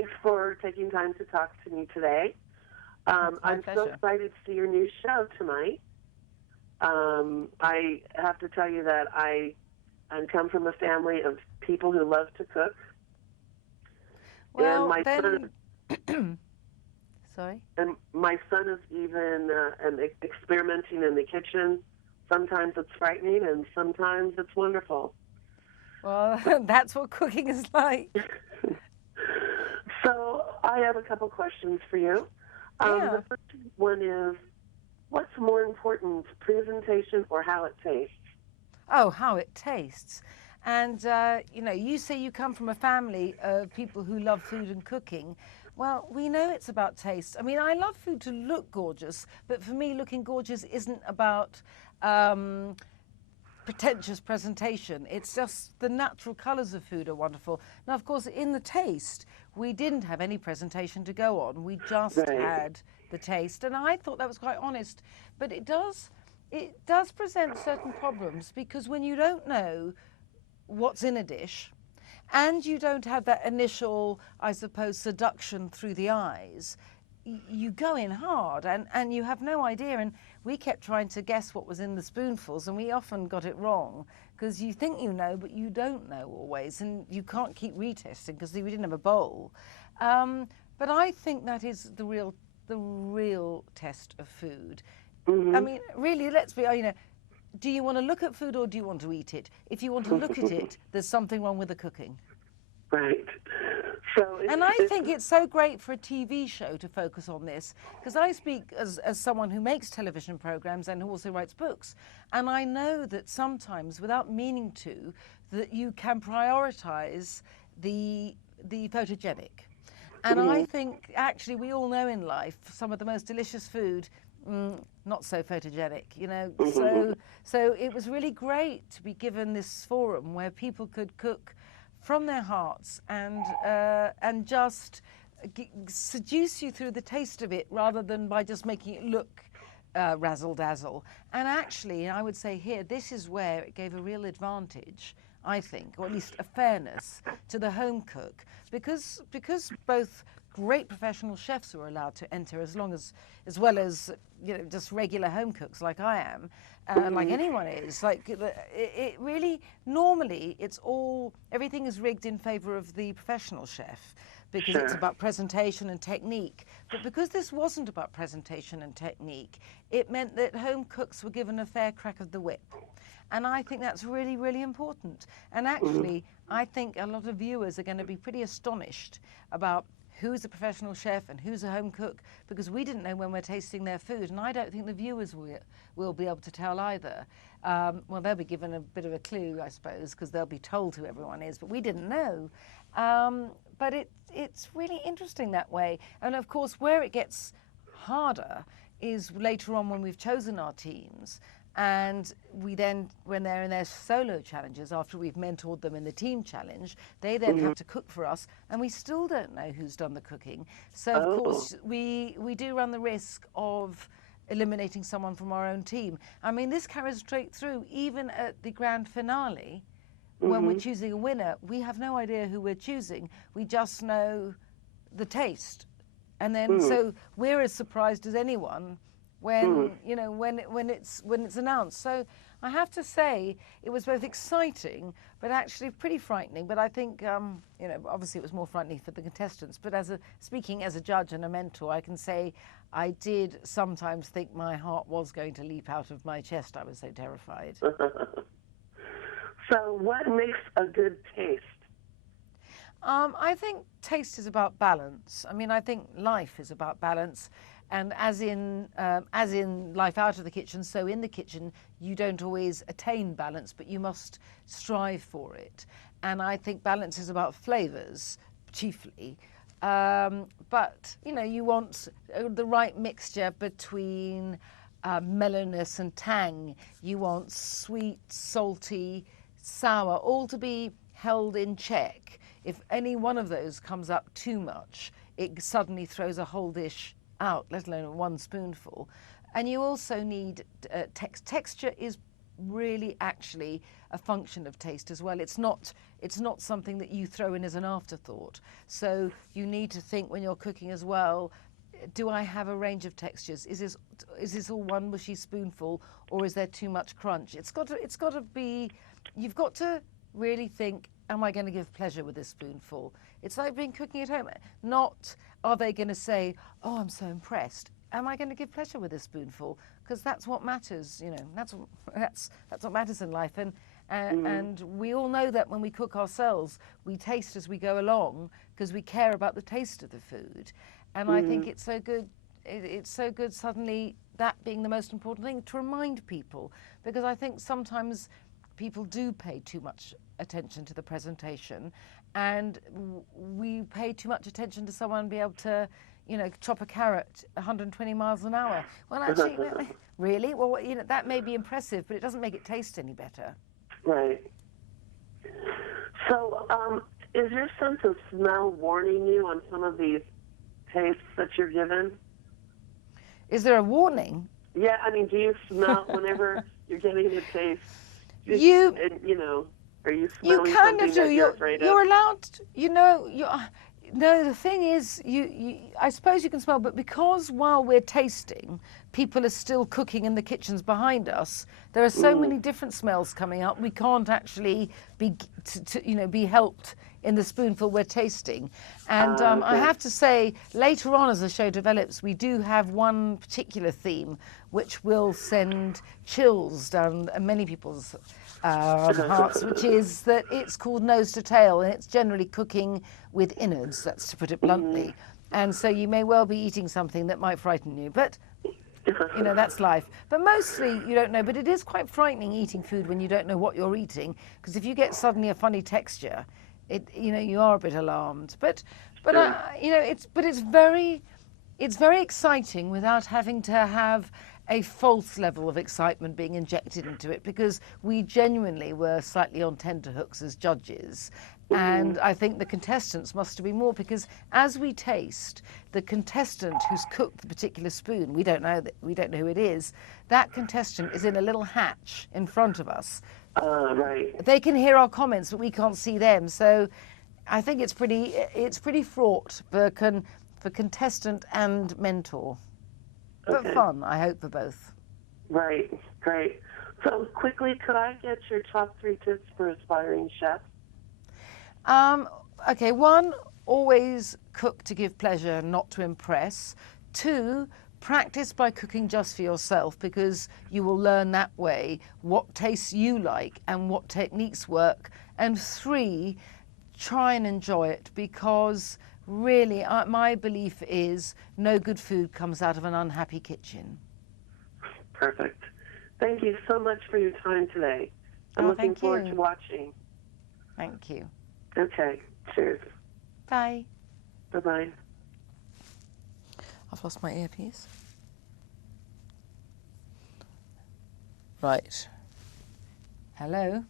Thanks for taking time to talk to me today. I'm pleasure. so excited to see your new show tonight. I have to tell you that I come from a family of people who love to cook, and Well, then, sorry. my son is even experimenting in the kitchen. Sometimes it's frightening, and sometimes it's wonderful. Well, that's what cooking is like. So I have a couple questions for you. Yeah. The first one is, what's more important, presentation or how it tastes? Oh, how it tastes. And, you say you come from a family of people who love food and cooking. Well, we know it's about taste. I mean, I love food to look gorgeous, but for me, looking gorgeous isn't about pretentious presentation. It's just the natural colours of food are wonderful. Now, of course, in the taste, we didn't have any presentation to go on. We just Right. had the taste, and I thought that was quite honest. But it does present certain problems, because when you don't know what's in a dish, and you don't have that initial, I suppose, seduction through the eyes, you go in hard, and you have no idea. And we kept trying to guess what was in the spoonfuls, and we often got it wrong, because you think you know, but you don't know always, and you can't keep retesting because we didn't have a bowl. But I think that is the real test of food. Mm-hmm. I mean, really, let's be, do you want to look at food or do you want to eat it? If you want to look at it, there's something wrong with the cooking. Right. So And I think it's so great for a TV show to focus on this, because I speak as someone who makes television programs and who also writes books. And I know that sometimes, without meaning to, that you can prioritize the photogenic. And I think, actually, we all know in life some of the most delicious food, not so photogenic, So it was really great to be given this forum where people could cook from their hearts and just seduce you through the taste of it, rather than by just making it look razzle-dazzle. And actually, I would say here, this is where it gave a real advantage, I think, or at least a fairness to the home cook, because both great professional chefs were allowed to enter, as well as just regular home cooks like I am, like anyone is. Like it really, normally everything is rigged in favor of the professional chef, because it's about presentation and technique. But because this wasn't about presentation and technique, it meant that home cooks were given a fair crack of the whip. And I think that's really, really important. And actually, I think a lot of viewers are going to be pretty astonished about who's a professional chef and who's a home cook, because we didn't know when we're tasting their food, and I don't think the viewers will be able to tell either. Well, they'll be given a bit of a clue, I suppose, because they'll be told who everyone is, but we didn't know. But it's really interesting that way. And of course, where it gets harder is later on when we've chosen our teams. And we then, when they're in their solo challenges, after we've mentored them in the team challenge, they then have to cook for us, and we still don't know who's done the cooking. So, of course, we do run the risk of eliminating someone from our own team. I mean, this carries straight through, even at the grand finale, when we're choosing a winner. We have no idea who we're choosing. We just know the taste. And then, so we're as surprised as anyone when when it's announced. So I have to say it was both exciting but actually pretty frightening. But I think obviously it was more frightening for the contestants. But speaking as a judge and a mentor, I can say I did sometimes think my heart was going to leap out of my chest. I was so terrified. So what makes a good taste? I think taste is about balance. I mean, I think life is about balance. And as in life out of the kitchen, so in the kitchen, you don't always attain balance, but you must strive for it. And I think balance is about flavours, chiefly. But, you want the right mixture between mellowness and tang. You want sweet, salty, sour, all to be held in check. If any one of those comes up too much, it suddenly throws a whole dish out, let alone one spoonful. And you also need texture is really actually a function of taste as well. It's not something that you throw in as an afterthought. So you need to think when you're cooking as well, do I have a range of textures? Is this all one mushy spoonful, or is there too much crunch? It's got to be, you've got to really think, am I going to give pleasure with this spoonful? It's like being cooking at home. Not, are they going to say, oh, I'm so impressed. Am I going to give pleasure with this spoonful? Because that's what matters, you know. That's what matters in life. And we all know that when we cook ourselves, we taste as we go along because we care about the taste of the food. And I think it's so good. It's so good suddenly that being the most important thing to remind people, because I think sometimes people do pay too much attention to the presentation, and we pay too much attention to someone being able to, you know, chop a carrot 120 miles an hour. Well, actually, really? Well, you know, that may be impressive, but it doesn't make it taste any better. Right. So, is your sense of smell warning you on some of these tastes that you're given? Is there a warning? Yeah, I mean, do you smell whenever you're getting a taste? You know, are you smelling you kind something of do. that you're afraid of? You're allowed. You know. No, the thing is, I suppose you can smell, but because while we're tasting, people are still cooking in the kitchens behind us, there are so many different smells coming up, we can't actually be helped in the spoonful we're tasting. And Okay. I have to say, later on as the show develops, we do have one particular theme which will send chills down many people's hearts, which is that it's called nose to tail, and it's generally cooking with innards, that's to put it bluntly. And so you may well be eating something that might frighten you, but you know, that's life. But mostly you don't know, but it is quite frightening eating food when you don't know what you're eating, because if you get suddenly a funny texture, you are a bit alarmed. But it's very exciting without having to have a false level of excitement being injected into it, because we genuinely were slightly on tenterhooks as judges. And I think the contestants must be more, because as we taste, the contestant who's cooked the particular spoon, we don't know who it is, that contestant is in a little hatch in front of us. Right. They can hear our comments, but we can't see them. So I think it's pretty fraught for contestant and mentor. But Okay. fun, I hope, for both. Right. Great. So quickly, could I get your top 3 tips for aspiring chefs? Okay, 1, always cook to give pleasure, not to impress. 2, practice by cooking just for yourself, because you will learn that way what tastes you like and what techniques work. And 3, try and enjoy it, because really my belief is no good food comes out of an unhappy kitchen. Perfect. Thank you so much for your time today. I'm looking forward to watching. Thank you. Okay. Cheers. Bye. Bye-bye. I've lost my earpiece. Right. Hello?